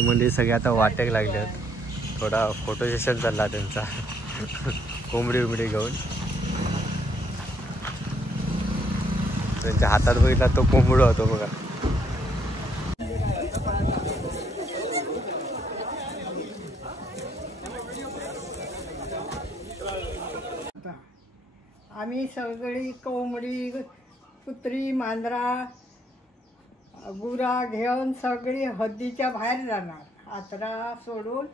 मंडळी सगळे आता वाटेक लागले, थोडा फोटो सेशन चालला त्यांचा कोंबडी उमडी घेऊन. त्यांच्या हातात बघितला तो कोंबडा होतो बघा. आम्ही सगळी कोंबडी कुत्री मांजरा गुरा घेऊन सगळी हद्दीच्या बाहेर जाणार, आचरा सोडून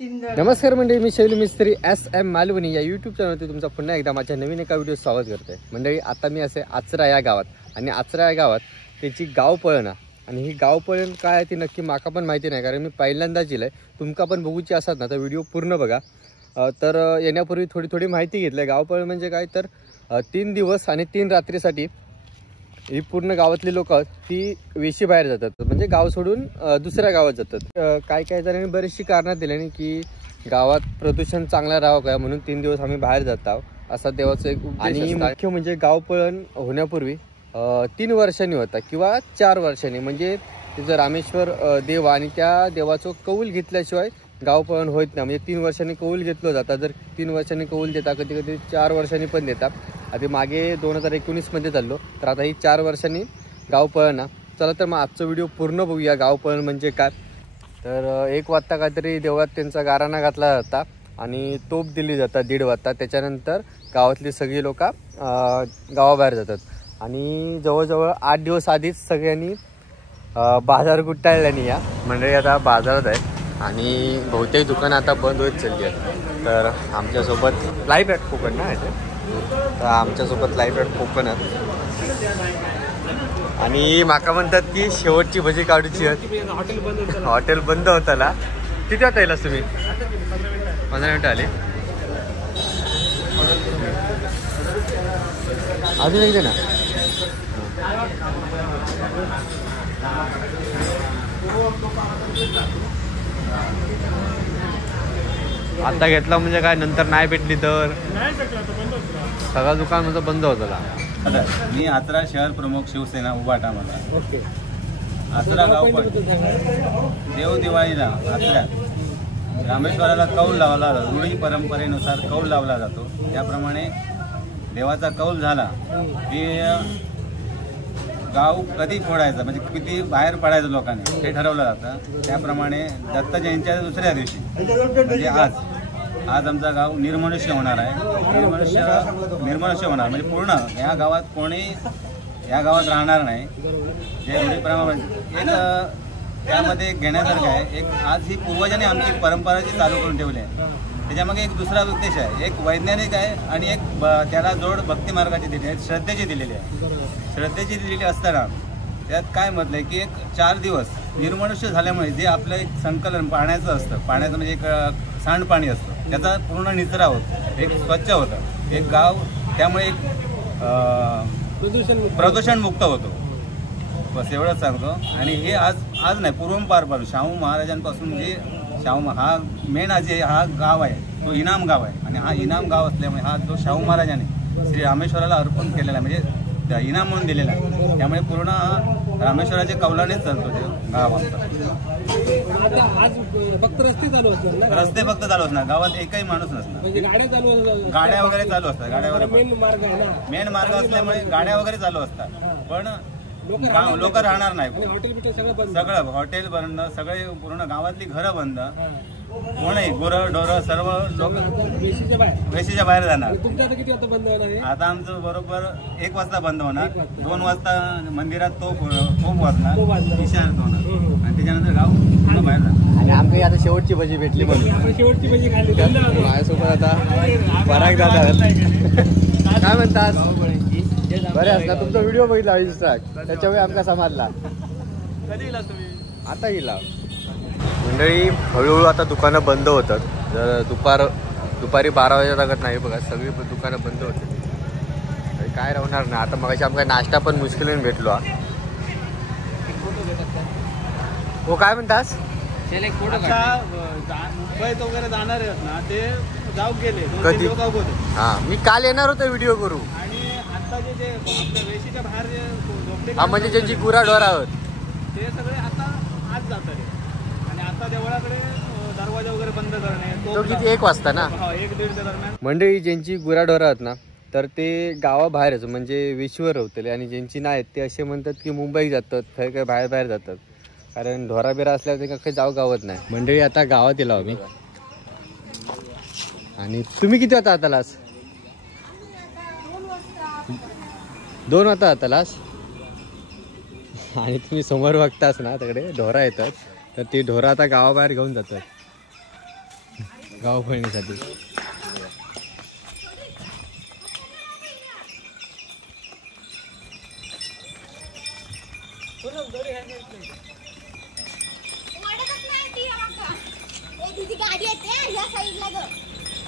चिंदर. नमस्कार मंडळी, मी शैली मिस्त्री SM मालवणी या यूट्यूब चॅनलवरती तुमचा पुन्हा एकदा माझ्या नवीन एका व्हिडिओ स्वागत करते. मंडळी आता मी असे आचरा या गावात, आणि आचरा या गावात त्याची गावपळण आणि ही गावपळण काय आहे ती नक्की माका पण माहिती नाही, कारण मी पहिल्यांदाच येईल. तुमका पण बघूची असतात ना तर व्हिडिओ पूर्ण बघा. तर येण्यापूर्वी थोडी माहिती घेतली. गावपळण म्हणजे काय तर 3 दिवस आणि 3 रात्रीसाठी ही पूर्ण गावातली लोक ती वेशी बाहेर जातात, म्हणजे गाव सोडून दुसऱ्या गावात जातात. काय जणांनी बरीचशी कारणं दिली की गावात प्रदूषण चांगलं राहावं काय म्हणून 3 दिवस आम्ही बाहेर जात आहोत, असा देवाचं एक उद्देश. आणि मुख्य म्हणजे गावपळण होण्यापूर्वी 3 वर्षांनी होता किंवा 4 वर्षांनी, म्हणजे तिचं रामेश्वर देव आणि त्या देवाचं कौल घेतल्याशिवाय गावपळण होत नाही. म्हणजे 3 वर्षांनी कौल घेतलं जातं. जर 3 वर्षांनी कौल देता, कधी कधी 4 वर्षांनी पण देतात. आधी मागे 2019 मध्ये चाललो, तर आता ही 4 वर्षांनी गावपळण. चला तर मग आजचा व्हिडिओ पूर्ण बघूया. गावपळण म्हणजे काय तर 1 वाजता काहीतरी देवळात त्यांचा गाराणा घातला जाता आणि तोप दिली जातात 1:30 वाजता. त्याच्यानंतर गावातली सगळी लोक गावाबाहेर जातात आणि जवळजवळ 8 दिवस आधीच सगळ्यांनी बाजार गुट्टाळल्याने या मंडळी आता बाजारात आहे आणि बहुतेक दुकानं आता बंद होत चालली आहेत. तर आमच्यासोबत लाईव्ह ॲट कोकण ना आहे, तर आमच्यासोबत लाईव्ह ॲट कोकण आणि माका म्हणतात की शेवटची भजी काढूची हॉटेल बंद होताला. किती वाजता येलास तुम्ही? 15 मिनिटं आले. अजून एक दे ना. आता घेतला म्हणजे काय नंतर नाही भेटली तर सगळं दुकान म्हणजे बंद होतं. मी आचरा शहर प्रमुख शिवसेना उभाटा मला. ओके. आचरा गावपळ देव दिवाळीला आचऱ्यात रामेश्वराला कौल लावला जातो. रूढी परंपरेनुसार कौल लावला जातो. त्याप्रमाणे देवाचा कौल झाला की गाव कधी फोडायचं, म्हणजे किती बाहेर पडायचं लोकांनी ते ठरवलं जातं. त्याप्रमाणे दत्त जयंतीच्या दुसऱ्या दिवशी म्हणजे आज आमचा गाव निर्मनुष्य होणार आहे. निर्मनुष्य होणार म्हणजे पूर्ण या गावात कोणी या गावात राहणार नाही. जे रूढीप्रमाणे एक त्यामध्ये घेण्यासारखं आहे. एक आज ही पूर्वजांनी आमची परंपरा जी चालू करून ठेवली आहे, त्याच्यामागे एक दुसरा उद्देश आहे. एक वैज्ञानिक आहे आणि एक त्याला जोड भक्ती मार्गाची दिली आहे, श्रद्धेची दिलेली आहे. श्रद्धेची दिलेली असताना त्यात काय म्हटलं आहे की एक 4 दिवस निर्मनुष्य झाल्यामुळे जे आपलं एक संकलन पाण्याचं असतं, पाण्याचं म्हणजे एक सांडपाणी असतं, त्याचा पूर्ण निचरा होतो, एक स्वच्छ होतं एक गाव. त्यामुळे एक प्रदूषण मुक्त होतो. बस एवढंच सांगतो. आणि हे आज नाही पूर्वपार पार शाहू महाराजांपासून म्हणजे हा मेन हा गाव आहे तो इनाम गाव आहे. आणि हा इनाम गाव असल्यामुळे हा जो शाहू महाराजांनी श्री रामेश्वराला अर्पण केलेला आहे, म्हणजे इनाम म्हणून दिलेला आहे. त्यामुळे पूर्ण रामेश्वराच्या कौलानेच चालतो ते गाव आमचं. रस्ते फक्त चालू असणार, गावात एकही माणूस नसणार. गाड्या वगैरे चालू असतात. गाड्या मेन मार्ग असल्यामुळे गाड्या वगैरे चालू असतात, पण लोक राहणार नाही. सगळं हॉटेल बंद, सगळे पूर्ण गावातली घरं बंद, कोणही गुरं ढोरं सर्व लोक वेशीच्या बाहेर जाणार. आता आमचं बरोबर 1 वाजता बंद होणार. 2 वाजता मंदिरात तोप वाजणार, इशारा होणार आणि त्याच्यानंतर गाव पूर्ण बाहेर जाणार. आणि आमची आता शेवटची भजी भेटली म्हणून शेवटची भजी खाल्ली. माझ्यासोबत आता पराग दादा काय म्हणतात बरे असला. तुमचा व्हिडिओ बघितला त्याच्यामुळे आमका समजला. कधी गेला तुम्ही? आता गेला. मंडळी हळूहळू आता दुकानं बंद होतात. जर दुपारी 12 वाजता लागत नाही बघा, सगळी दुकानं बंद होतात. काय राहणार ना आता. मगाशी आमचा नाश्ता पण मुश्किलीने भेटलो. हो काय म्हणतास? मुंबईत वगैरे जाणार आहेत ना ते जाऊ गेले. कधी? हा मी काल येणार होतो व्हिडिओ करू. आणि आता जे आपल्या वेशीच्या बाहेर जे झोपडे म्हणजे ज्यांची गुराढोर आहोत ते सगळे आता आज जातात. आणि आता गावाकडे दरवाजा वगैरे बंद करणे तो किती 1 वाजता ना 1-1:30च्या दरम्यान. मंडळी ज्यांची गुराढोरा आहेत ना तर ते गावाबाहेरच म्हणजे विश्वर होतले आणि ज्यांची नाहीत ते असे म्हणतात की मुंबई जातात खरं काय बाहेर जातात कारण ढोरा बिरा असल्यावर ते काही जाऊ गावत नाही. मंडळी आता गावात येलो आम्ही. आणि तुम्ही किती वाजता आतालास? 2 वाजता आतालास. आणि तुम्ही समोर बघतास ना तिकडे ढोरा येतात तर ती ढोरा आता गावाबाहेर घेऊन जातात गाव फळणीसाठी.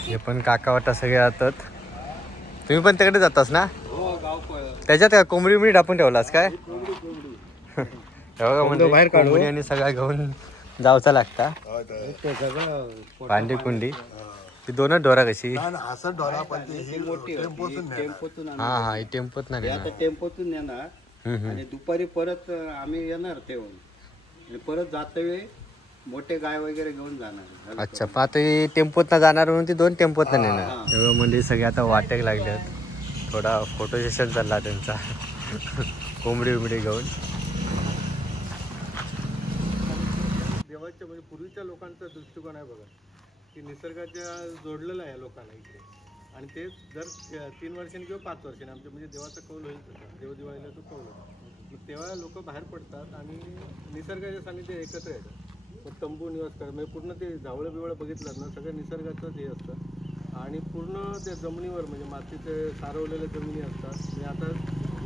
हे पण काका वाटा सगळे जातात. तुम्ही पण तिकडे जातास ना? त्याच्यात काय कोंबडी बिंबडी टाकून ठेवलास काय? बाहेर काढून आणि सगळं घेऊन जावचा लागता. भांडी कुंडी ती 2 ढोरा कशी? हा हा टेम्पोत ना टेम्पोतून येणार आणि दुपारी परत आम्ही येणार तेव्हा परत जाते मोठे गाय वगैरे घेऊन जाणार. अच्छा पाहतो टेम्पोत ना जाणार म्हणून ती 2 टेम्पोत ना नेणार. तेव्हा म्हणजे सगळे आता वाटेक लागल्यात. थोडा फोटो सेशन चालला त्यांचा कोंबडी बिंबडी घेऊन. देवाच्या म्हणजे पूर्वीच्या लोकांचा दृष्टिकोन आहे बघा की निसर्गाच्या जोडलेलं आहे लोकांना इकडे. आणि ते जर 3 वर्षांनी किंवा 5 वर्षांनी आमच्या म्हणजे देवाचा कौल होईल तसा देव दिवाळीला तो कौल होता. तेव्हा लोक बाहेर पडतात आणि निसर्गाच्या सानिध्यात एकत्र येतात. मग तंबू निवास करतात म्हणजे पूर्ण ते जावळं बिवळं बघितलं ना सगळं निसर्गाचंच हे असतं. आणि पूर्ण त्या जमिनीवर म्हणजे मातीचे सारवलेल्या जमिनी असतात. म्हणजे आता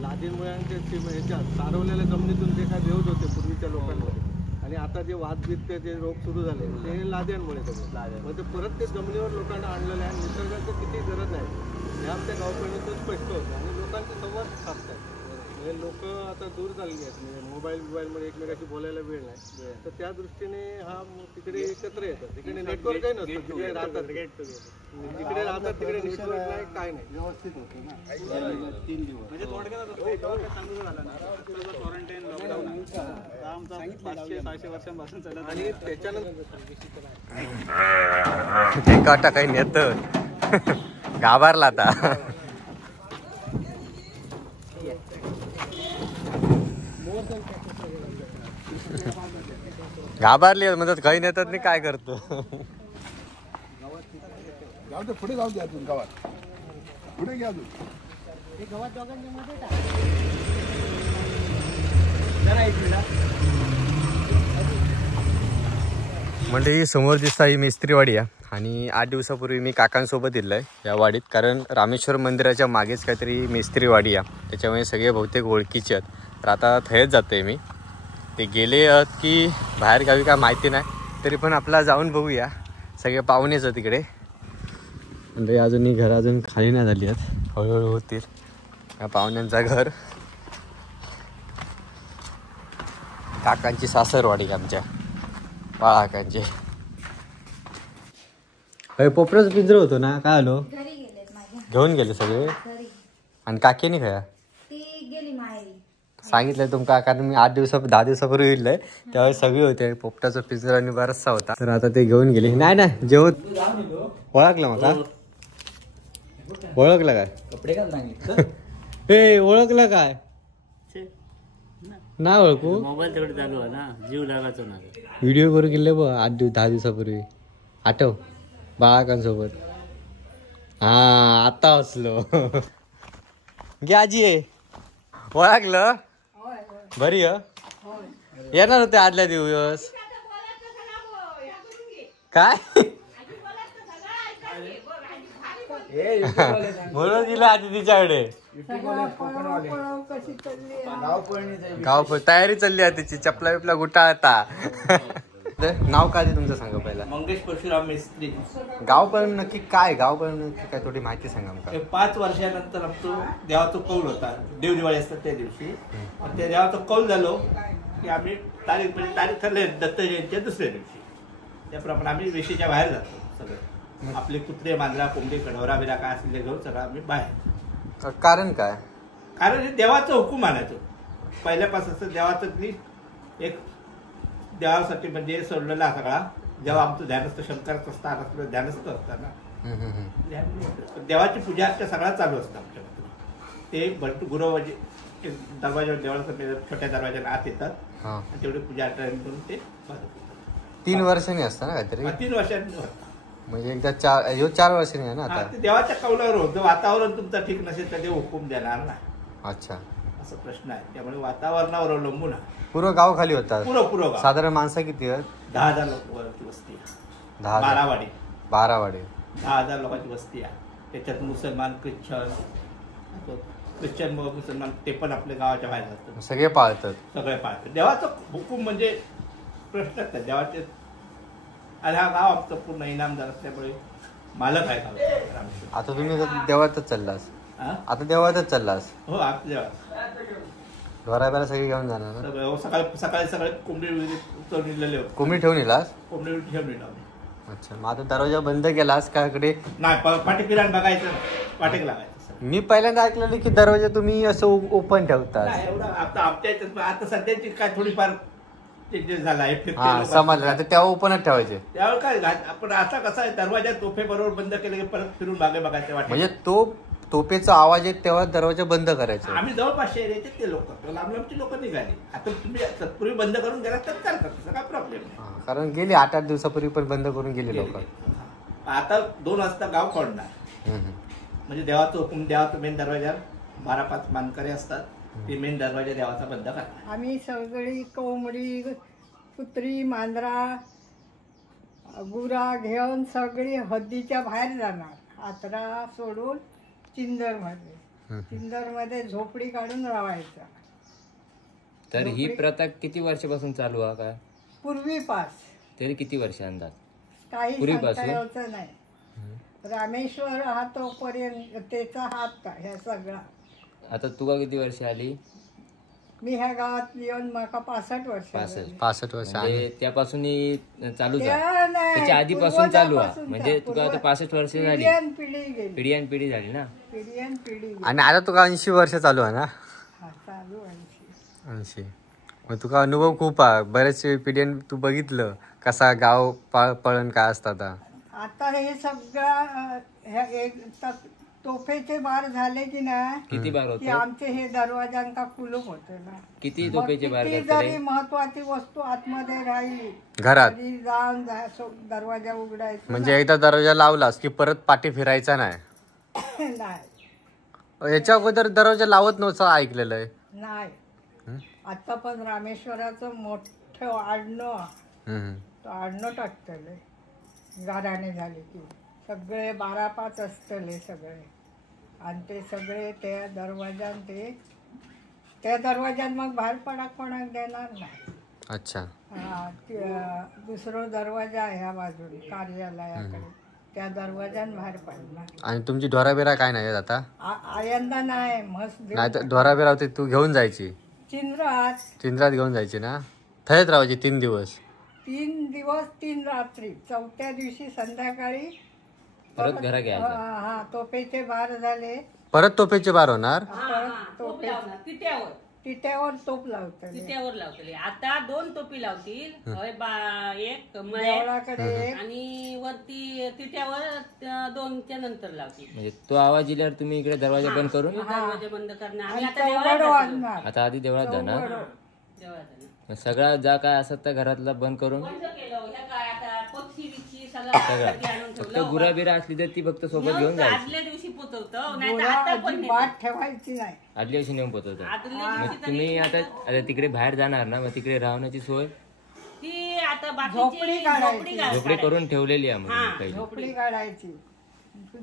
लादींमुळे आणि ते ह्याच्या सारवलेल्या जमिनीतून ते काय देवत होते पूर्वीच्या लोकांमध्ये. आणि आता जे वादबित्ते जे रोग सुरू झाले ते लाद्यांमुळे सगळे. मग ते परत ते जमिनीवर लोकांना आणलेलं आहे. निसर्गाचं किती गरज आहे हे आमच्या गावपर्यंत स्पष्ट होतं. आणि लोकांचे संवाद साधतात. म्हणजे लोक आता दूर चालली आहेत म्हणजे मोबाईलमध्ये एकमेकाशी बोलायला वेळ नाही. तर त्या दृष्टीने हा तिकडे एकत्र येतात. तिकडे नेटवर्कही नसतं. तिकडे राहतात जिकडे राहतात तिकडे नेटवर्क नाही काय नाही व्यवस्थित होतं ना 3 दिवस. म्हणजे थोडक्यात चांगलं झालं ना क्वारंटाईन लॉकडाऊन आमचा 500-600 वर्षांपासून चालत. आणि त्याच्यानंतर ते काटा काही नेत गाभारला आता. घाबरले म्हणतात काही नेतात नाही काय करतो. पुढे जाऊ द्या अजून गावात पुढे घ्या अजून गावात दोघांच्या मध्ये म्हणजे ही समोर दिसता ही मेस्त्रीवाडी आहे. आणि 8 दिवसापूर्वी मी काकांसोबत दिलंय या वाडीत कारण रामेश्वर मंदिराच्या मागेच काहीतरी मेस्त्रीवाडी आहे. त्याच्यामुळे सगळे बहुतेक ओळखीचे आहेत. तर आता थंयच जाते मी. ते गेले आहेत की बाहेर गावी काय माहिती नाही तरी पण आपला जाऊन बघूया. सगळे पाहुणेच आहेत तिकडे. म्हणजे अजून ही घरं अजून खाली नाही झाली आहेत. हळूहळू होतील. या पाहुण्यांचा घर काकांची सासरवाडी आमच्या बाळाकांचे. पोपटाचं पिंजरं होतं ना काय आलो घेऊन गेले सगळे. आणि काकीने खया सांगितलं तुमका कारण मी 10 दिवसापूर्वी येईल त्यावेळेस सगळे होते. पोपटाचं पिंजरा आणि बराचसा होता. तर आता ते घेऊन गेले. नाही जेवत ओळखलं मला ओळखलं काय कपडे का सांगितलं हे ओळखलं काय ना ओळखू मोबाईल तेवढे चालू आहे ना जीव लागायचो ना. व्हिडिओ करून गेले बघ 10 दिवसापूर्वी आठव बाळाकांसोबत. हा आता हसलो घे आजी आहे ओळखलं बरी येणार होते आदल्या दिवस काय म्हणून दिलं आधी तिच्याकडे. गाव तयारी चालली आहे तिची चपला बिपला गुटा आता. नाव काय ते तुमचं सांगा पहिला. मंगेश परशुराम मेस्त्री. गावपर्यंत नक्की काय गावपर्यंत नक्की काय थोडी माहिती सांगा मला. 5 वर्षानंतर आमचं देवाचा कौल होता. देव दिवाळी असतात त्या दिवशी. त्या देवाचा कौल झालो की आम्ही तारीख ठरले दत्त जयंतीच्या दुसऱ्या दिवशी. त्याप्रमाणे आम्ही वेशीच्या बाहेर जातो सगळं. आपले कुत्रे मांजरा कोंबडी कडवरा बिरा काय असेल ते घेऊन सगळं आम्ही बाहेर. कारण काय कारण हे देवाचं हुकूम मानायचं पहिल्यापासून. देवाचं एक देवासाठी म्हणजे सोडलेला सगळा जेव्हा आमचं ध्यानस्थ शंकराचं स्थान असलं ध्यानस्थ असताना हम्म, हम्म, हम्म. देवाची पूजा अर्चा सगळा चालू असतं आमच्याकडे. ते भरपूर गुरुवाजी दरवाजावर देवळाचं छोट्या दरवाजाला आत येतात हा आणि तेवढी पूजा अर्चा करून ते बंद होतात. 3 वर्षांनी असतं ना काहीतरी, 3 वर्षांनी होतं. म्हणजे एकदा 4 वर्षांनी आहे ना हा, आता. ते देवाच्या कौलावर होतं. वातावरण तुमचं ठीक नसेल तर ते हुकूम देणार ना, अच्छा, असा प्रश्न आहे. त्यामुळे वातावरणावर अवलंबून आहे. पूर्ण गाव खाली होतात. पुरं गाव. साधारण माणसं किती आहेत? 10,000 लोकांची वस्ती आहे. 10,000. 12 वाडी, 12 वाडे. 10,000 लोकांची वस्ती आहे. त्याच्यात मुसलमान ख्रिश्चन मुसलमान ते पण आपल्या गावाच्या बाहेर असतात. सगळे पाळतात. सगळे पाळतात. देवाचा हुकूम म्हणजे प्रश्नच नाही. देवाचे आणि हा गाव आमचं पूर्ण इनामदार असल्यामुळे मालक आहे गाव. आता तुम्ही देवातच चाललास? हा? आता देवातच चाललास? हो, आपल्या देवात ढोराबिरा सगळी घेऊन जाणार ना? सगळं. सकाळी सगळे कोंबडी वगैरे उचललेले होते. कोंबडी ठेवून येलास? कोंबडी ठेवून आम्ही. अच्छा, मग आता दरवाजा बंद केलास का इकडे? नाही, पाठी फिरायला बघायचं, वाटेक लागायचं. मी पहिल्यांदा ऐकलेलं की दरवाजा तुम्ही असं ओपन ठेवता. नाही, एवढं आता आमच्या याच्यात आता सध्याची काय थोडीफार चेंजेस झाला आहे. हा, समजलं. आता तेव्हा ओपनच ठेवायचे. त्यावेळेस काय आपण आता कसं आहे, दरवाजा तोफे बरोबर बंद केले की परत फिरून मागे बघायचं वाटत. म्हणजे तोपेचा आवाज येत तेव्हा दरवाजा बंद करायचा. आम्ही जवळपास एरियाचे ते लोक, लांब लांबची लोक निघाली. आता तुम्ही तत्पूर्वी बंद करून गेला तर चालतात, तसं काय प्रॉब्लेम नाही. हा, कारण गेले 8-8 दिवसापूर्वी पण बंद करून गेले लोक. आता 2 वाजता गाव फोडणार. म्हणजे देवाचं हुकूम, देवाचं मेन दरवाजा 12-5 मानकरी असतात. ते मेन दरवाजा देवाचा बंद करणार. आम्ही सगळी कोंबडी कुत्री मांजरा गुरा घेऊन सगळी हद्दीच्या बाहेर जाणार. आचरा सोडून चिंदरमध्ये झोपडी काढून राहायचं. तर ही प्रथा किती वर्षापासून चालू आहे काय? पूर्वीपास. तरी किती वर्ष अंदाज? काही पूर्वीपासून? सांगता यायचं नाही. रामेश्वर हा तोपर्यंत त्याचा हात का ह्या सगळा. आता तुका किती वर्ष आली? मी ह्या गावात येऊन माका 65 वर्ष. 65 वर्ष. म्हणजे त्यापासून चालूच आहे? त्या नाही, त्याच्या आधीपासून चालू आहे पूर्वजापासून म्हणजे तुका आता 65 वर्ष झाली? पिढ्यान पिढी गेली. पिढी पिढी झाली ना? पिढ्यान पिढी गेली. आणि आता तुका 80 वर्ष चालू आहे ना? हा, चालू आहे. 80. मग तुका अनुभव खूप आहे. बरेच पिढ्यान तू बघितलं कसा गाव पळण काय असतात. आता हे सगळं ह्या तोफेचे बार झाले की नाही, किती बार की होते? आमचे हे दरवाजांका कुलूप होते ना. किती मग तोफेचे बार किती घातले? जरी महत्वाची वस्तू आतमध्ये राहिली घरात तरी जाऊन दरवाजा उघडायचा म्हणजे एकदा दरवाजा लावलास की परत पाठी फिरायचा नाही. नाही. याच्या अगोदर दरवाजा लावत नव्हता ऐकलेलं आहे. नाही. आता पण रामेश्वराचं मोठं आडणं तो आडणं टाकतले गाराणे झाले की सगळे 12-5 असतले सगळे. आणि ते सगळे त्या दरवाजात मग बाहेर पडाक कोणाक देणार नाही. अच्छा. दुसरा दरवाजा ह्या बाजून कार्यालयाकडे त्या दरवाजान बाहेर पडणार. आणि तुमची ढोराबिरा काय नाही आता? यंदा नाही. मस्त नाही तर ढोराबिरा होती तू घेऊन जायची चिंद्रात घेऊन जायची ना? थयच राहायची 3 दिवस. 3 दिवस 3 रात्री. 4थ्या दिवशी संध्याकाळी परत घरा घ्यायचं. हा, तोफेचे बार झाले. परत तोफेचे बार होणार? तिट्यावर तोप लावतात. तिट्यावर लावतले. आता 2 तोपी लावतील. एक देवळाकडे एक आणि वरती तिट्यावर 2च्या नंतर लावतील. म्हणजे तो आवाज दिल्यावर तुम्ही इकडे दरवाजा बंद करून दरवाजा बंद करणार. आम्ही आणि आता चौघड देवळात वाजणार. आता आधी देवळात जाणार? देवळात सगळा जा काय असत त्या घरातला बंद करून बंद केलं. ह्या काय आता पक्षी बिक्षी सगळं सगळं आणून फक्त ठेवलं. गुराबिरा असली तर ती फक्त सोबत घेऊन जायची. आदल्या दिवशी पोचवतो. नाही तर आता पण वाट ठेवायची नाही. आदल्या दिवशी नेऊन पोहोचवतो. आदल्या मग दिवशी तुम्ही आता तिकडे बाहेर जाणार ना, मग तिकडे राहण्याची सोय ती आता बाकीची झोपडी काढायची. झोपडी करून ठेवलेली आहे म्हणजे पहिली. झोपडी काढायची.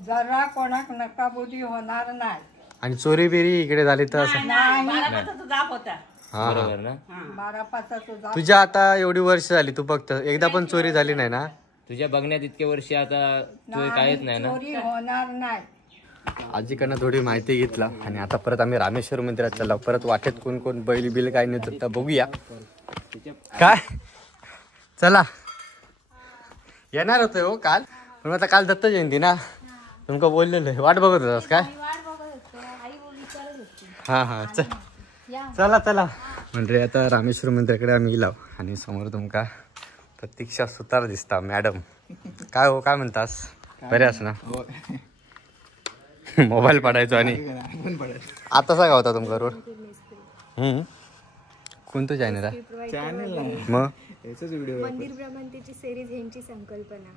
जरा कोणाक नकाबुदी होणार नाही. आणि चोरी बिरी इकडे झाली तर असं? नाही. 12 जाप होता. हा. बरोबर ना? 12-5 तुझा तुझ्या आता एवढी वर्ष झाली तू फक्त एकदा पण चोरी झाली नाही ना? तुझ्या बघण्यात इतके वर्ष आता चोरी कायच नाही ना? चोरी होणार नाही. आजीकडनं थोडी माहिती घेतला आणि आता परत आम्ही रामेश्वर मंदिरात चाललो. परत वाटेत कोण कोण बैल बिल काय नेतात तर बघूया. काय चला येणार होतं हो काल, पण आता काल दत्त जयंती ना, तुमका बोललेलं आहे. वाट बघत होतास काय? हा चला म्हणजे आता रामेश्वर मंदिराकडे आम्ही लाव आणि समोर तुमका प्रतीक्षा सुतार दिसता मॅडम. काय हो, काय म्हणतास? बरे अस ना? मोबाईल पडायचो आणि आता सांगा होता तुमचा रोड. कोणतं चॅनल आहे? मग मंदिर भ्रमंतीची सिरीज ह्यांची संकल्पना.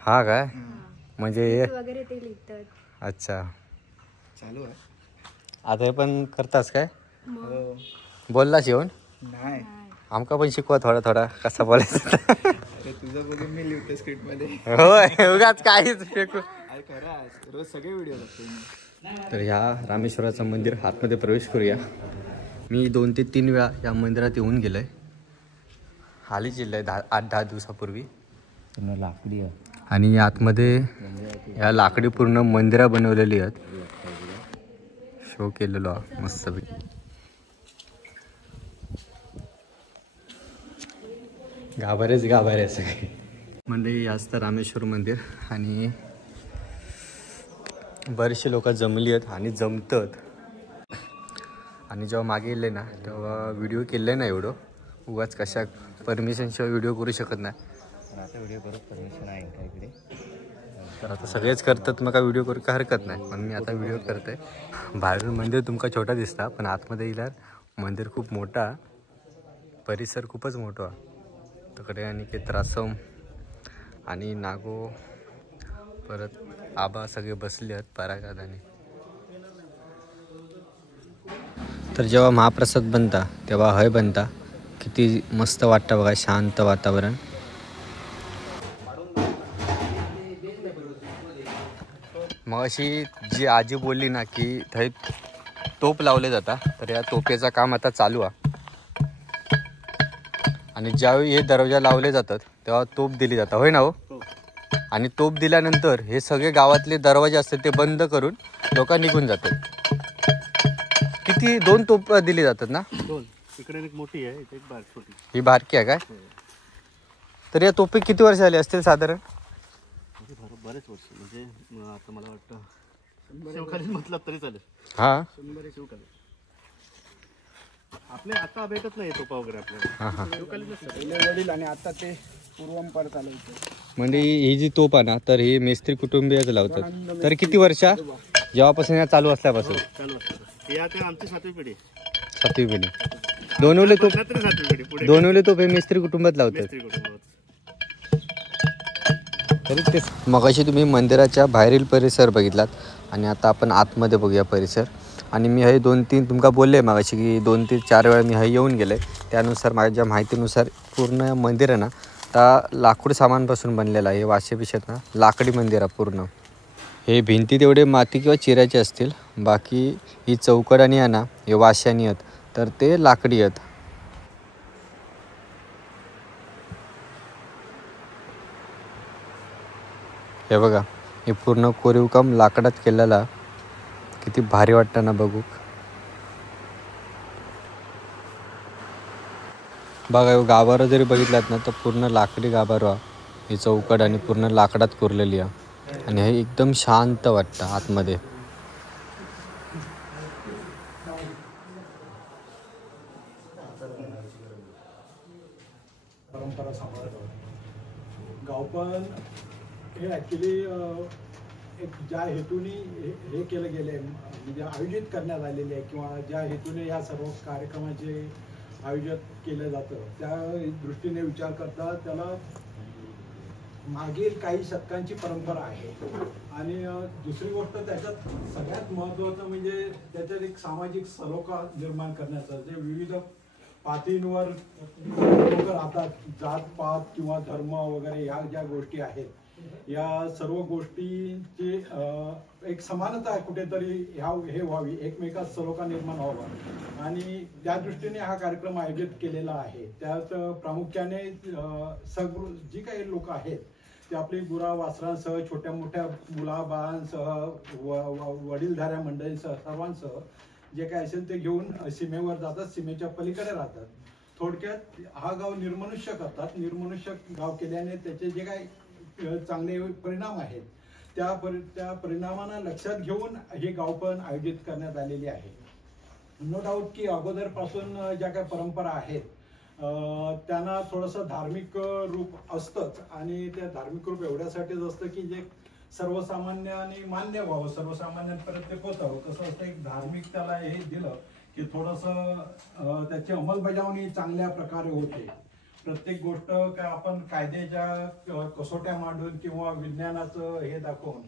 हा काय म्हणजे वगैरे ते लिहितात. अच्छा चालू आहे आता हे पण करतास काय? बोललास येऊन? नाही आमका पण शिकवा थोडा थोडा कसा बोलायचं. तुझं बघून मी लिहितो स्क्रिप्ट मध्ये. होय उगाच काहीच फेकू. अरे खरं रोज सगळे व्हिडिओ बघतो. तर ह्या रामेश्वराचं मंदिर आतमध्ये प्रवेश करूया. मी 2 ते 3 वेळा या मंदिरात येऊन गेलोय. हाली जिल्हा 8-10 दिवसापूर्वी. लाकडी आणि आतमध्ये या लाकडी पूर्ण मंदिरं बनवलेली आहेत. शो केलेलो मस्त गाभारे सगळे म्हणजे याच तर रामेश्वर मंदिर. आणि बरेचसे लोक जमली आहेत आणि जमतात. आणि जेव्हा मागे येले ना तेव्हा व्हिडिओ केले ना एवढं उगाच कशा परमिशनशिवाय व्हिडिओ करू शकत नाही. आता व्हिडिओ करू परमिशन आहे का इकडे? तर आता सगळेच करतात मग काय व्हिडिओ करू काय हरकत नाही. पण मी आता व्हिडिओ करतोय. बाहेरून मंदिर तुमका छोटा दिसता पण आतमध्ये येणार मंदिर खूप मोठा. परिसर खूपच मोठा. तिकडे अनिकेत रासम आणि नागो परत आबा सगळे बसले आहेत परागादाने. तर जेव्हा महाप्रसाद बनता तेव्हा हय बनता किती मस्त वाटतं बघा. शांत वातावरण. मग अशी जी आजी बोलली ना की थंय तोप लावले जाता तर या तोपेचं काम आता चालू आहे. आणि ज्यावेळी हे दरवाजा लावले जातात तेव्हा तोप दिली जातात होय ना हो. आणि तोप दिल्यानंतर हे सगळे गावातले दरवाजे असतात ते बंद करून लोक निघून जातात. किती 2 तोप दिली जातात ना? 2. इकडे एक मोठी आहे एक छोटी. ही बारकी आहे काय? तर या तोपे किती वर्ष झाले असतील साधारण? बरेच वर्ष म्हणजे आता मला वाटतं शिवकालीन म्हटलं तरी चालेल. हा 100 शिवकालीन. आपले आता भेटत नाही तोपा वगैरे आपल्याला. शिवकालीन वडील आणि आता ते पूर्वंपार चालवते. म्हणजे ही जी तोप आहे ना तर ही मेस्त्री कुटुंबीयच लावतात. तर किती वर्ष जेव्हापासून या चालू असल्यापासून? चालू असतं. ही आता आमची 7वी पिढी. 7वी पिढी. दोनवले तोप हे मेस्त्री कुटुंबात लावतात. तरी तेच मगाशी तुम्ही मंदिराच्या बाहेरील परिसर बघितलात आणि आता आपण आतमध्ये बघूया परिसर. आणि मी हे 2-3 तुमका बोलले मगाशी की 2 ते 4 वेळा मी हे येऊन गेले. त्यानुसार माझ्या माहितीनुसार पूर्ण मंदिर आहे ना आता लाकूड सामानपासून बनलेलं आहे. हे वाशे पिशेत ना लाकडी मंदिर आहे पूर्ण. हे भिंती तेवढे माती किंवा चिऱ्याचे असतील. बाकी ही चौकड आणि आहे ना हे वाश्यानी आहेत तर ते लाकडी आहेत. हे बघा हे पूर्ण कोरीव काम लाकडात केलेला. किती भारी वाटतं ना बघू. बघा गाभारा जरी बघितलात ना तर पूर्ण लाकडी गाभारा. ही चौकड आणि पूर्ण लाकडात कोरलेली आहे. आणि हे एकदम शांत वाटतं आतमध्ये. परंपरा सांभाळतो. गावपण हे ॲक्च्युली एक ज्या हेतूने हे केलं गेलं आहे म्हणजे आयोजित करण्यात आलेले आहे किंवा ज्या हेतूने या सर्व कार्यक्रमाचे आयोजित केलं जातं त्या दृष्टीने विचार करता त्याला मागील काही शतकांची परंपरा आहे. आणि दुसरी गोष्ट त्याच्यात सगळ्यात महत्त्वाचं म्हणजे त्याच्यात एक सामाजिक सलोखा निर्माण करण्याचं. जे विविध पातळींवर लोक राहतात जातपात किंवा धर्म वगैरे ह्या ज्या गोष्टी आहेत या सर्व गोष्टींची एक समानता कुठेतरी हे व्हावी एकमेकात सलोखा निर्माण व्हावा आणि त्या दृष्टीने हा कार्यक्रम आयोजित केलेला आहे. त्यात प्रामुख्याने जी काही लोक आहेत ते आपली गुरा वासरांसह छोट्या मोठ्या मुलाबाळांसह वडीलधाऱ्या मंडळींसह सर्वांसह जे काय असेल ते घेऊन सीमेवर जातात. सीमेच्या पलीकडे राहतात. थोडक्यात हा गाव निर्मनुष्य करतात. निर्मनुष्य गाव केल्याने त्याचे जे काही चांगले परिणाम आहेत त्या परिणामांना लक्षात घेऊन हे गावपण आयोजित करण्यात आलेले आहे. नो डाऊट की अगोदरपासून ज्या काही परंपरा आहेत त्यांना थोडंसं धार्मिक रूप असतंच आणि त्या धार्मिक रूप एवढ्यासाठीच असतं की जे सर्वसामान्यांनी मान्य व्हावं, सर्वसामान्यांपर्यंत ते पोहोचावं. कसं असतं एक धार्मिक त्याला हे दिलं की थोडंसं त्याची अंमलबजावणी चांगल्या प्रकारे होते. प्रत्येक गोष्ट काय आपण कायद्याच्या कसोट्या मांडून किंवा विज्ञानाचं हे दाखवून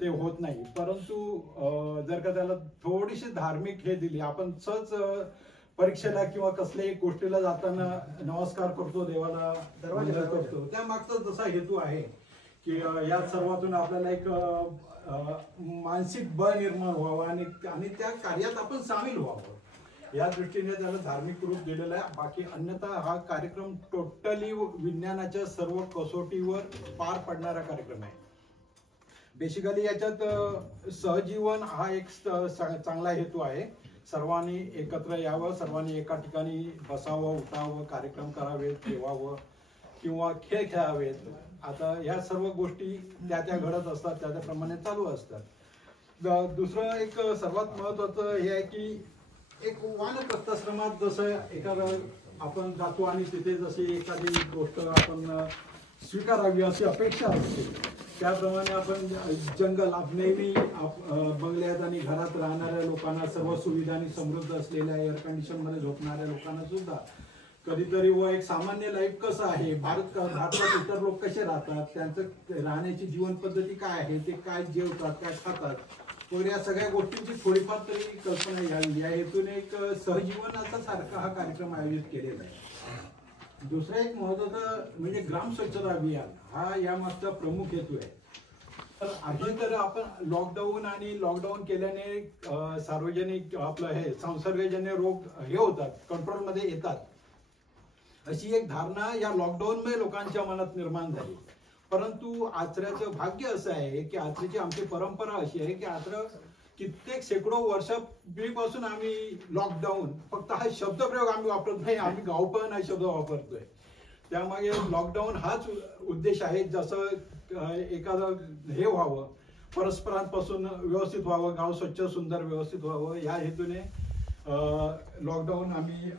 ते होत नाही. परंतु जर का त्याला थोडीशी धार्मिक हे दिली, आपण सहज परीक्षेला किंवा कसल्याही गोष्टीला जाताना नमस्कार करतो, देवाला दरवाजा करतो, त्या मागचा जसा हेतू आहे की या सर्वातून आपल्याला एक मानसिक बळ निर्माण व्हावं आणि त्या कार्यात आपण सामील व्हावं, या दृष्टीने त्याला धार्मिक रूप दिलेलं आहे. बाकी अन्यथा हा कार्यक्रम टोटली विज्ञानाच्या सर्व कसोटीवर पार पडणारा कार्यक्रम आहे. बेसिकली याच्यात सहजीवन हा एक चांगला हेतू आहे. सर्वांनी एकत्र यावं, सर्वांनी एका ठिकाणी बसावं, उठावं, कार्यक्रम करावेत, जेवावं किंवा खेळ खेळावेत. आता ह्या सर्व गोष्टी त्या घडत असतात, त्याप्रमाणे चालू असतात. दुसरं एक सर्वात महत्वाचं हे आहे की एक वानप्रस्थाश्रमात जसं एखादं आपण जातो आणि तिथे जशी एखादी गोष्ट आपण स्वीकारावी अशी अपेक्षा असते, त्याप्रमाणे आपण जंगल नेहमी बंगल्यात आणि घरात राहणाऱ्या लोकांना, सर्व सुविधांनी समृद्ध असलेल्या एअर कंडिशन मध्ये झोपणाऱ्या लोकांना सुद्धा कधीतरी व एक सामान्य लाईफ कसं आहे, भारतात इतर लोक कसे राहतात, त्यांचं राहण्याची जीवन पद्धती काय आहे, ते काय जेवतात, काय खातात वगैरे, या सगळ्या गोष्टींची थोडीफार तरी कल्पना यावी या हेतूने एक सहजीवनाचा सारखा हा कार्यक्रम आयोजित केलेला आहे. दुसरा एक महत्वाचा म्हणजे ग्राम स्वच्छता अभियान हा यामागचा प्रमुख हेतू आहे. तर आधी तर आपण लॉकडाऊन केल्याने सार्वजनिक आपलं हे संसर्गजन्य रोग हे होतात, कंट्रोलमध्ये येतात, अशी एक धारणा या लॉकडाऊनमुळे लोकांच्या मनात निर्माण झाली. परंतु आचऱ्याचं भाग्य असं आहे की आचऱ्याची आमची परंपरा अशी आहे की आचरा कित्येक शेकडो वर्षापूर्वीपासून आम्ही लॉकडाऊन, फक्त हा शब्दप्रयोग आम्ही वापरत नाही, आम्ही गावपण हा शब्द वापरतोय. त्यामागे लॉकडाऊन हाच उद्देश आहे, जसं एखादं हे व्हावं, परस्परांपासून व्यवस्थित व्हावं, गाव स्वच्छ सुंदर व्यवस्थित व्हावं, या हेतूने लॉकडाऊन आम्ही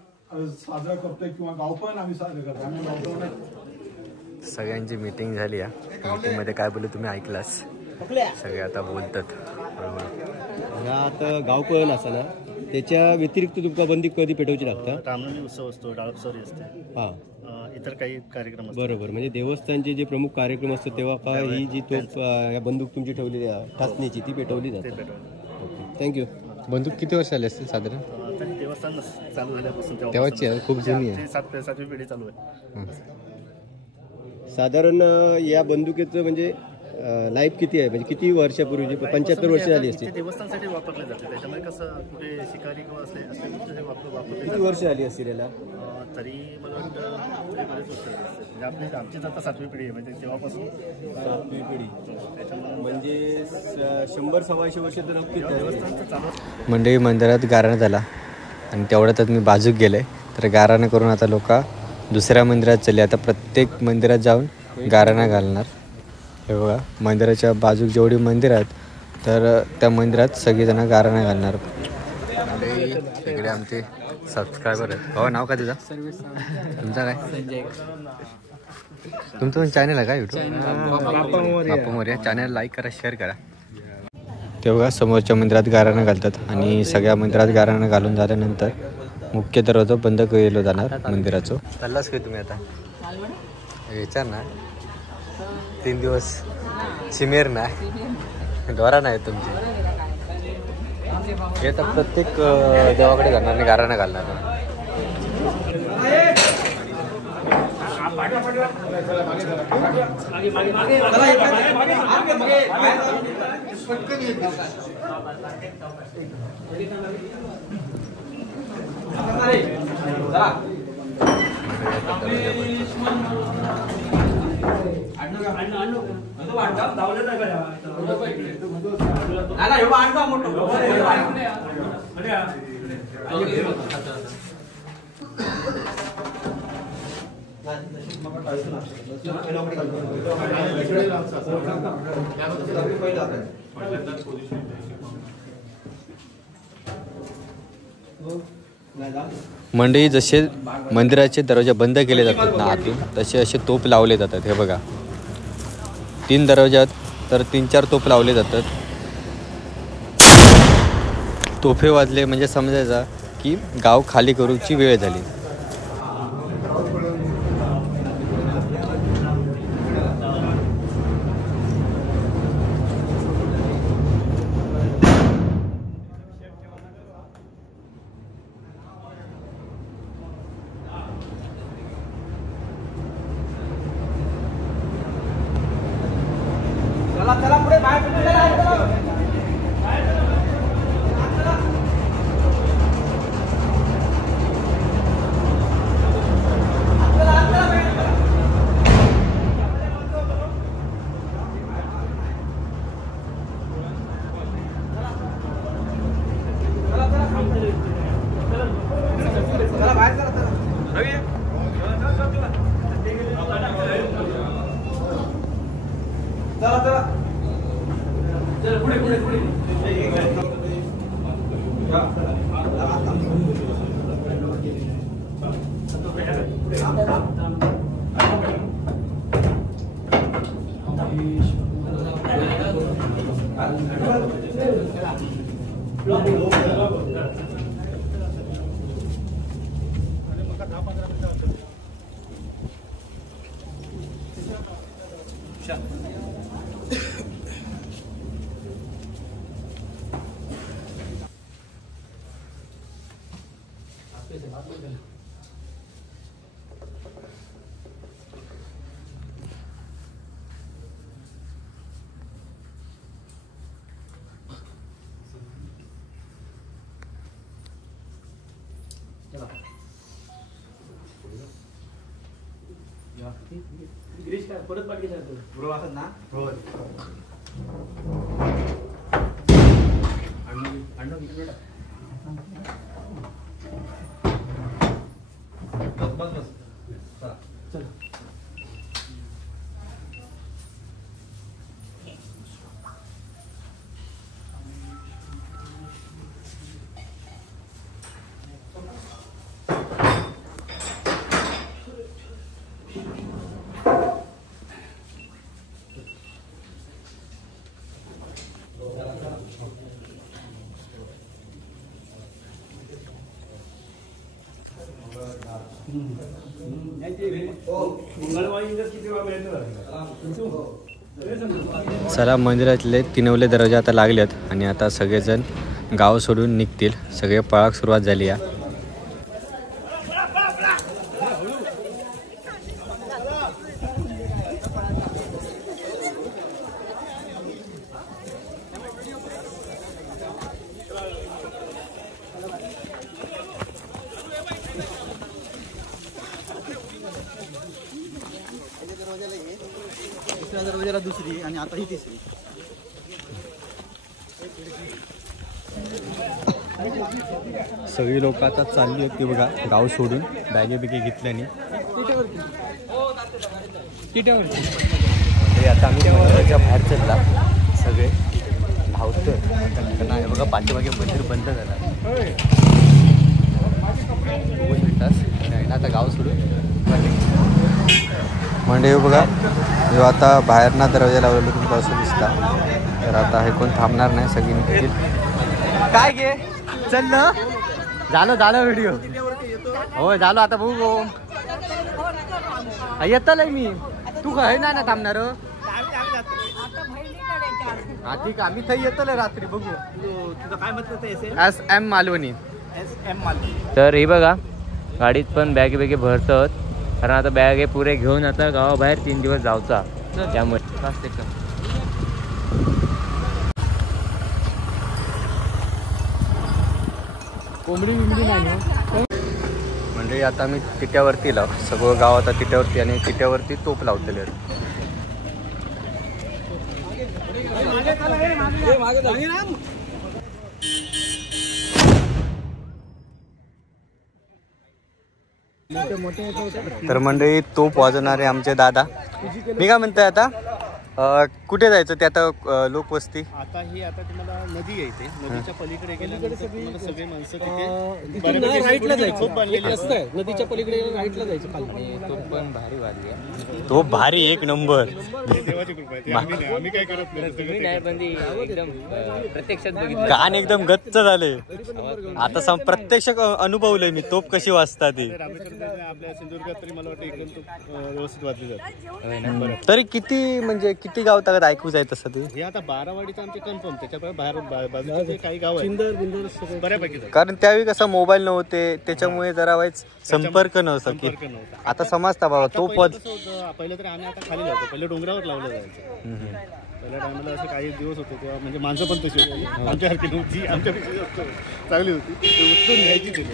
साजरा करतोय किंवा गावपण आम्ही साजरा करतो. आम्ही लॉकडाऊन सगळ्यांची मीटिंग झाली आहे. मीटिंगमध्ये काय बोलले तुम्ही ऐकलास, सगळे आता बोलतात. ह्या आता गावपळण असा ना, त्याच्या व्यतिरिक्त तुमका बंदी कधी पेटवची लागता? रामनवमी उत्सव असतो, डाळपसोरी असते, हां, इतर काही कार्यक्रम असतात. बरोबर, म्हणजे देवस्थानचे जे प्रमुख कार्यक्रम असतात तेव्हा काय ही जी तोफ बंदूक तुमची ठेवलेली आहे टाचणीची ती पेटवली जाते. थँक्यू. बंदूक किती वर्ष आले असतील साधारण? देवस्थान चालू झाल्यापासून तेव्हाची खूप जुनी आहे, 7वी पिढी चालू आहे. साधारण या बंदुकीचं म्हणजे लाईफ किती आहे, म्हणजे किती वर्षापूर्वीची? 75 वर्ष झाली असते. देवस्थानासाठी वापरले जाते, त्याच्यामुळे कसं कुठे शिकारी किंवा असले वापरले. किती वर्ष आली असतील याला? तरी मला वाटतं बरेच वर्ष असते, म्हणजे आमचीच आता 7वी पिढी आहे, म्हणजे तेव्हापासून 7वी पिढी, म्हणजे 100-125 वर्ष तर नक्कीच देवस्थानचं चालू. मंडळी मंदिरात गारणं झाला आणि तेवढ्यातच मी बाजूक गेले, तर गारणं करून आता लोक दुसऱ्या मंदिरात चालले. आता प्रत्येक मंदिरात जाऊन गारणं घालणार. हे बघा, मंदिराच्या बाजूक जेवढी मंदिर आहेत तर त्या मंदिरात सगळीजणं गारणं घालणार. इकडे आमचे सबस्क्रायबर आहेत. भाऊ, नाव काय तुझं? तुमचा काय? संजय. तुमचं पण चॅनल आहे का YouTube? Bappa Morya. Channel like करा, शेअर करा. ते बघा, समोरच्या मंदिरात गारणं घालतात आणि सगळ्या मंदिरात गारणं घालून झाल्यानंतर मुख्य दरवाजा बंद केलं जाणार मंदिराचं. चाललास की तुम्ही आता? विचार ना, 3 दिवस शिमेर ना द्वारा नाही तुमची. हे तर प्रत्येक देवाकडे जाणार आणि गारणं घालणार. मंडळी जसे मंदिराचे दरवाजे बंद केले जातात ना आतून, तसे असे तोप लावले जातात. हे बघा 3 दरवाजात तर 3-4 तोप लावले जातात. तोफे वाजले म्हणजे समजायचा की गाव खाली करूची वेळ झाली. परत बाकी बरोबर असत ना. बस बस चला. चला मंदिरातले 3 दरवाजे आता लागलेत आणि आता सगळेजण गाव सोडून निघतील. सगळे पळाक सुरुवात झाली आहे. दरवाजाला दुसरी आणि आता ही तिसरी. सगळी लोक आता चालली होती बघा गाव सोडून, बॅगे बिगे घेतल्याने. आता आम्ही मंदिराच्या बाहेर चढला, सगळे धावतोय. नाही बघा पाठीमागे मंदिर बंद झालं. आता गाव सोडून म्हणजे बघा आता बाहेर ना दरवाजा लावलेला तुमचा असं दिसता. तर आता हे कोण थांबणार नाही, सगळी निघतील. काय घे चल ना. झालं व्हिडिओ. हो झालो आता बघू. येतलंय मी. तू काय नाही ना थांबणार. हा ठीक आहे, आम्ही काही येतोय रात्री बघू. तुझं काय म्हटलं? SM मालवणी. SM मालवणी. तर हे बघा गाडीत पण बॅग बेगे भरतात, कारण आता बॅग हे पुरे घेऊन आता गावाबाहेर 3 दिवस जायचा. त्यामुळे कोंबडी बिंबडी नाही म्हणजे आता मी तिट्यावरती लाव. सगळं गाव आता तिट्यावरती आणि तिट्यावरती तोप लावलेले. तर मंडळी तोप वाजवणारे आमचे दादा. मी काय म्हणतोय आता कुठे जायचं ते आता लोकवस्ती? आता तुम्हाला नदी आहे इथे, नदीच्या पलीकडे गेल्यानंतर तुम्हाला सगळे माणसं तिथे राईटला जायचं, खूप बनलेली रस्ता आहे नदीच्या पलीकडे राईटला जायचं खाली. तो पण भारी वाटली आहे. तो भारी एक नंबर. देवाची कृपा आहे, आम्ही काय करत नाही. तुम्ही नाही पण ती एकदम प्रत्यक्षात बघितलं. कान एकदम गच्च झाले आता. प्रत्यक्ष अनुभवलंय मी तोप कशी वाजता ती. आपल्या सिंधुदुर्गात तरी मला वाटतं एकदम व्यवस्थित वाजली जाते. तरी किती म्हणजे किती गाव तक ऐकू जाय तसं ते? हे आता बारावाडीचं आमचे कन्फर्म, त्याच्यामुळे बाहेर बाजूचे काही गाव आहे बऱ्यापैकी. कारण त्यावेळी कसा मोबाईल नव्हते त्याच्यामुळे जरा वाईच संपर्क नव्हता की आता समजता बाबा तो पद. पहिलं तर आम्ही आता खाली लावतो, पहिले डोंगरावर लावलं जायचं. पहिल्या टायमाला असे काही दिवस होते तेव्हा म्हणजे माणसं पण तशी होती, आमच्यासारखी नव्हती, आमच्यापेक्षा जास्त चांगली होती, उचलून घ्यायची दिली.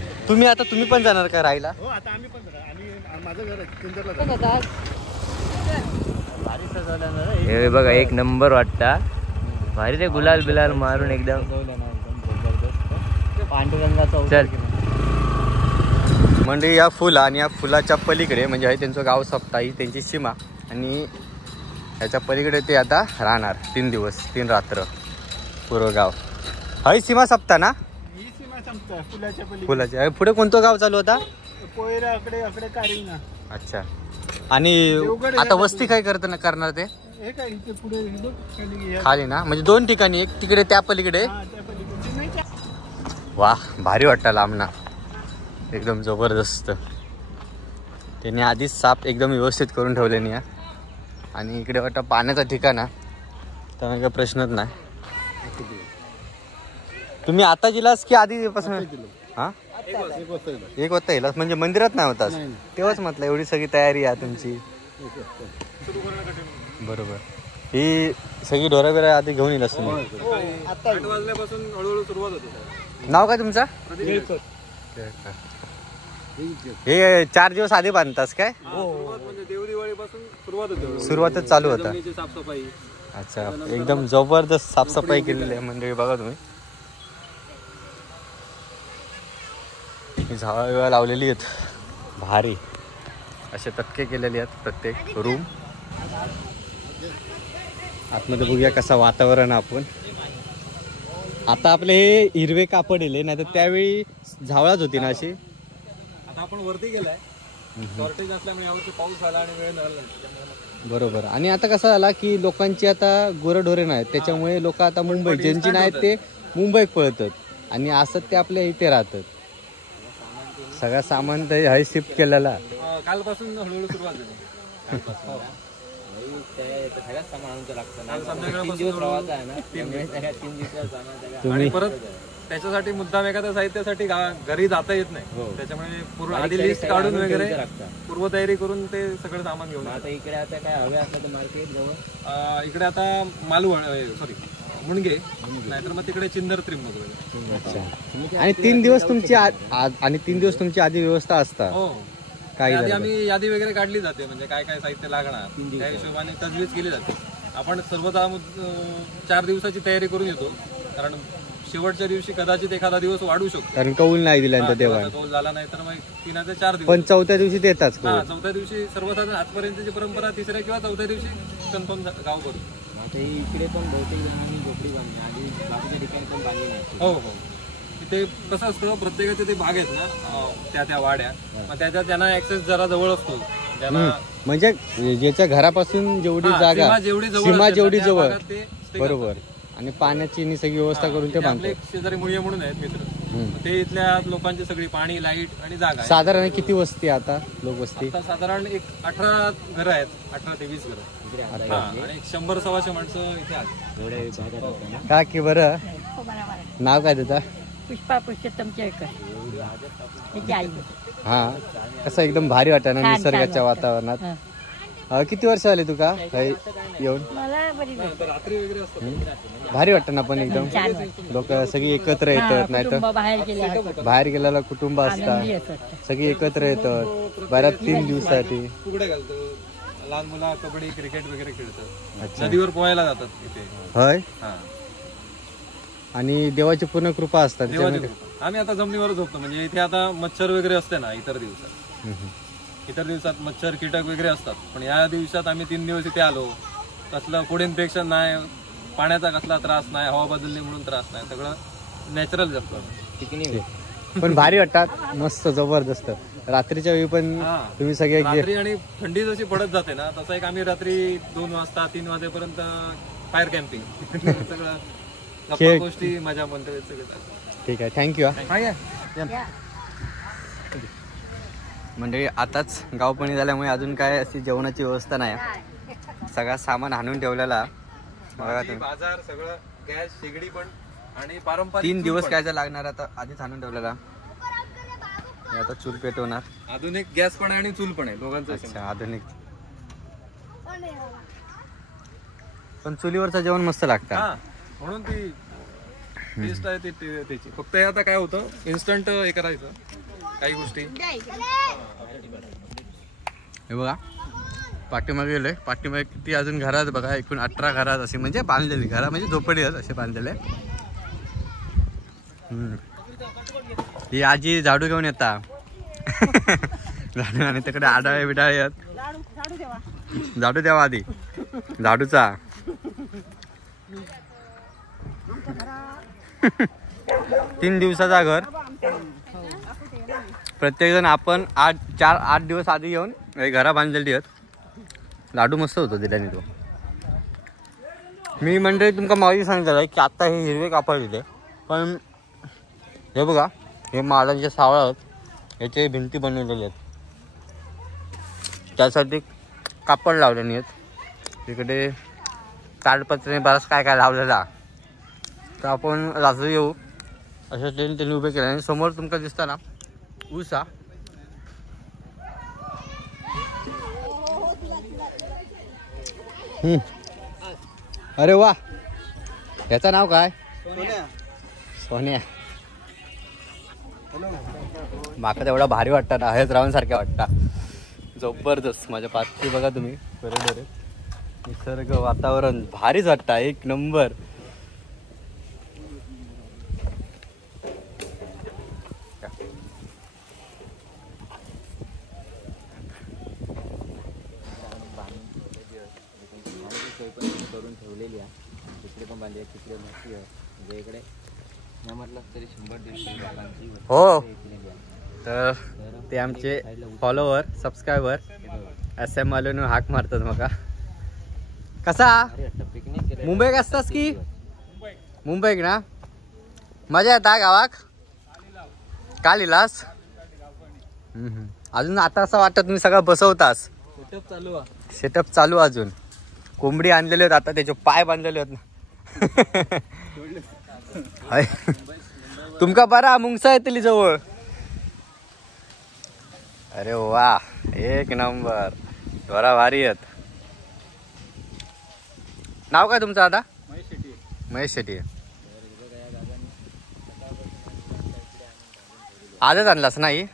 तुम्ही पण जाणार का राहायला? हो आता आम्ही पण माझं घर आहे हे बघा एक नंबर वाटता भारी. ते गुलाल बिलाल मारून एकदम पांडुरंगाचा. चल म्हणजे या फुल आणि या फुलाच्या पलीकडे म्हणजे आहे त्यांचं गाव सप्ता ही त्यांची सीमा. आणि ह्याच्या पलीकडे ते आता राहणार 3 दिवस 3 रात्र पूर्व गाव. हय सीमा सप्ता ना? ही सीमा संपता फुलाच्या पलीकडे. फुलाच्या पुढे कोणतं गाव चालू होता? कोयरा अकडे कारिंगा. अच्छा. आणि आता वस्ती काय करणार ते? हे काय इथे पुढे खाली ना, म्हणजे 2 ठिकाणी, एक तिकडे त्या पलीकडे. वाह भारी वाटतं लांबना एकदम जबरदस्त. त्यांनी आधीच साप एकदम व्यवस्थित करून ठेवले नाही. आणि इकडे वाटतं पाण्याचा ठिकाण तर काही प्रश्नच नाही. तुम्ही आता गेलास की आधीपासून? हा 1 वाजता येलास म्हणजे मंदिरात नाही होतास तेव्हाच म्हटलं. एवढी सगळी तयारी आहे तुमची बरोबर. ही सगळी ढोराबिरा आधी घेऊन येईल असं. 8 वाजल्यापासून हळूहळू सुरुवात होते. नाव काय तुमचं? हे 4 दिवस आधी बांधतास काय? म्हणजे देवदिवाळीपासून सुरुवात होते, सुरुवातच चालू होता. साफसफाई. अच्छा एकदम जबरदस्त साफसफाई केलेली आहे मंडळी. बघा तुम्ही झाडं लावलेली आहेत भारी असे तक्के केलेले आहेत प्रत्येक रूम. आतमध्ये बघूया कसं वातावरण. आपण आता आपले हे हिरवे कापड येले, नाही तर त्यावेळी झावळाच होती ना अशी. आता आपण वरती गेलाय शॉर्टेज असल्यामुळे यावर्षी पाऊस आला आणि वेळ झाला. बरोबर. आणि आता कसं झाला की लोकांची आता गुरंढोरे नाहीत त्याच्यामुळे लोक आता मुंबई ज्यांची नाहीत ते मुंबईत पळतात आणि असत ते आपल्या इथे राहतात. सगळं सामान तर हय शिफ्ट केलेला कालपासून हळूहळू सुरुवात झाली. तुम्ही परत त्याच्यासाठी मुद्दाम एखाद्या साहित्यासाठी घरी जाता येत नाही, त्याच्यामुळे पूर्ण आधी लिस्ट काढून वगैरे पूर्वतयारी करून ते सगळं सामान घेऊन. आता इकडे आता काय हवे असलं तर मार्केट जवळ इकडे आता मालवण सॉरी मुणगे नाहीतर मग तिकडे चिंदर त्रिंबक. अच्छा. आणि 3 दिवस तुमची आधी व्यवस्था असता? हो काही आधी आम्ही यादी वगैरे काढली जाते, म्हणजे काय काय साहित्य लागणार त्या हिशोबाने तजवीज केली जाते. आपण सर्वतः 4 दिवसाची तयारी करून येतो, कारण शेवटच्या दिवशी कदाचित एखादा दिवस वाढू शकतो, कारण कौल नाही दिल्यानंतर देवा कौल झाला नाही तर मग 3 ते 4 दिवस. पण 4थ्या दिवशी देताच. चौथ्या दिवशी सर्वसाधारण आजपर्यंतची परंपरा 3ऱ्या किंवा 4थ्या दिवशी कन्फर्म गाव करू. इकडे पण बहुतेक जणांनी झोपडी बांधली आणि बाकीच्या ठिकाणी पण बांधली नाही. हो हो. तिथे कसं असतं प्रत्येकाचे ते भाग आहेत ना त्या वाड्या, मग त्याच्यात त्यांना ऍक्सेस जरा जवळ असतो. म्हणजे ज्याच्या घरापासून जेवढी जागा सीमा जेवढी जवळ बरोबर. आणि पाण्याची सगळी व्यवस्था करून ते बांधतात. शेजारी मुळे म्हणून आहेत मित्र, ते इथल्या लोकांची सगळी पाणी लाईट आणि जागा. साधारण किती वस्ती आता लोकवस्ती? साधारण एक 18 घरं आहेत, 18 ते 20 घरं आणि 100-125 माणसं इथे आहेत. का की बरं नाव काय त्याचा? पुष्पा पुरुषोत्तम केळकर. हा कसं एकदम भारी वाटतं ना निसर्गाच्या वातावरणात. किती वर्ष झाले तुका येऊन? भारी वाटतं ना पण एकदम. लोक सगळी एकत्र येतात, नाही तर बाहेर गेलेला कुटुंब असतात सगळी एकत्र येतात बऱ्याच 3 दिवसासाठी. फुगड्या घालतो, लहान मुलं कबड्डी क्रिकेट वगैरे खेळतात, नदीवर पोहायला जातात इथे. होय. आणि देवाची पूर्ण कृपा असतात. आम्ही आता जमिनीवर झोपतो, म्हणजे इथे आता मच्छर वगैरे असते ना इतर दिवसात मच्छर कीटक वगैरे असतात, पण या दिवसात आम्ही 3 दिवस इथे आलो कसलं फूड इन्फेक्शन नाही, पाण्याचा कसला त्रास नाही, हवा बदलली म्हणून त्रास नाही, सगळं नॅचरल जपलं. पण भारी वाटतात, मस्त जबरदस्त. रात्रीच्या वेळी पण तुम्ही सगळे रात्री आणि थंडी जशी पडत जाते ना तसं एक आम्ही रात्री 2 वाजता 3 वाजेपर्यंत फायर कॅम्पिंग सगळं गप्पा गोष्टी मजा म्हणतो सगळं. ठीक आहे, थँक्यू. मंडळी आताच गावपणी झाल्यामुळे अजून काय अशी जेवणाची व्यवस्था नाही, सगळं सामान आणून ठेवलेला बघा तुम्ही. बाजार सगळं गॅस शेगडी पण आणि पारंपरिक 3 दिवस काय लागणार आता आधीच आणून ठेवलेला. आता चूल पेटवणार, आधुनिक गॅस पण आहे आणि चूल पण आहे दोघांचं. अच्छा आधुनिक, पण चुलीवरचं जेवण मस्त लागतं म्हणून ती टेस्ट आहे त्याची. फक्त आता काय होतं इन्स्टंट हे करायचं काही गोष्टी. हे बघा पाठीमागे गेलोय, पाठीमागे किती अजून घरात बघा, एकूण 18 घरात असे म्हणजे बांधलेली घरा म्हणजे झोपडी आहेत असे बांधलेले. ही आजी झाडू घेऊन येता झाडू, आणि तिकडे आडाळे बिडाळे आहेत. झाडू द्यावा आधी, झाडूचा 3 दिवसाचा घर. प्रत्येक जण आपण 4-8 दिवस आधी येऊन घरा बांधलेली आहेत. लाडू मस्त होतो दिल्याने तो. मी मंडळी तुमका माहिती सांगितलं आहे की आता हे हिरवे कापड दिले, पण हे बघा हे माडांचे सावळ आहेत, याचे भिंती बनवलेले आहेत, त्यासाठी कापड लावलेले आहेत. तिकडे ताडपत्रे बराच काय काय लावलेला. तर आपण रात्री येऊ अशा त्यांनी उभे केले. आणि समोर तुमका दिसता ना ऊसा, अरे वा, याचं नाव काय? सोन्या. माका तेवढा भारी वाटतं ना, हेच राहून सारख्या वाटतं, जबरदस्त. माझ्या पाठी बघा तुम्ही, बरोबर निसर्ग वातावरण भारीच वाटतं, एक नंबर. करून ठेवलेली आहे, तिकडे पण बांधली आहे, तिकडे मोठी आहे, म्हणजे इकडे नाही म्हटलं तरी 100-150 झाडांची. हो, तर ते आमचे फॉलोवर सबस्क्रायबर SM मालून हाक मारतात. मग कसा मुंबईक असतास की मुंबईक ना, मजा येता गावाक? काल इलास अजून आता असं वाटतं तुम्ही सगळं बसवतास. सेटअप चालू अजून. कोंबडी आणलेले आहेत आता, त्याचे पाय बांधलेले आहेत ना. तुमका बरा मुंगसा येतली जवळ. अरे वा, एक नंबर, बरा भारी आहेत. नाव काय तुमचं आता? महेश शेट्टी. आजच आणलास नाही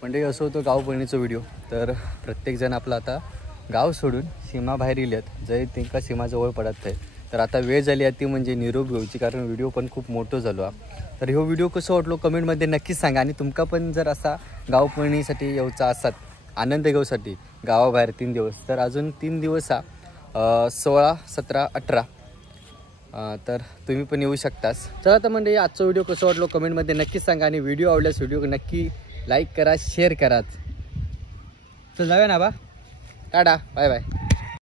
म्हणजे असं होतं गावपणीचं व्हिडिओ. तर प्रत्येक जण आपला आता गाव सोडून सीमा बाहेर येल्यात, जरी त्यांना सीमाजवळ पडत आहे. तर आता वेळ झाली आहे ती म्हणजे निरोप घेऊची, कारण व्हिडिओ पण खूप मोठं झालो. तर ह्यो व्हिडिओ कसं वाटलो कमेंटमध्ये नक्कीच सांगा. आणि तुमका पण जर असा गावपणीसाठी येऊचा असतात, आनंद घेऊसाठी गावाबाहेर 3 दिवस, तर अजून 3 दिवस 16, 17, 18 तर तुम्ही पण येऊ शकतास. चला तर म्हणजे आजचा व्हिडिओ कसं वाटलो कमेंटमध्ये नक्कीच सांगा. आणि व्हिडिओ आवडल्यास व्हिडिओ नक्की लाईक करा, शेअर करा. तर जाऊया ना बा, टाटा, बाय बाय.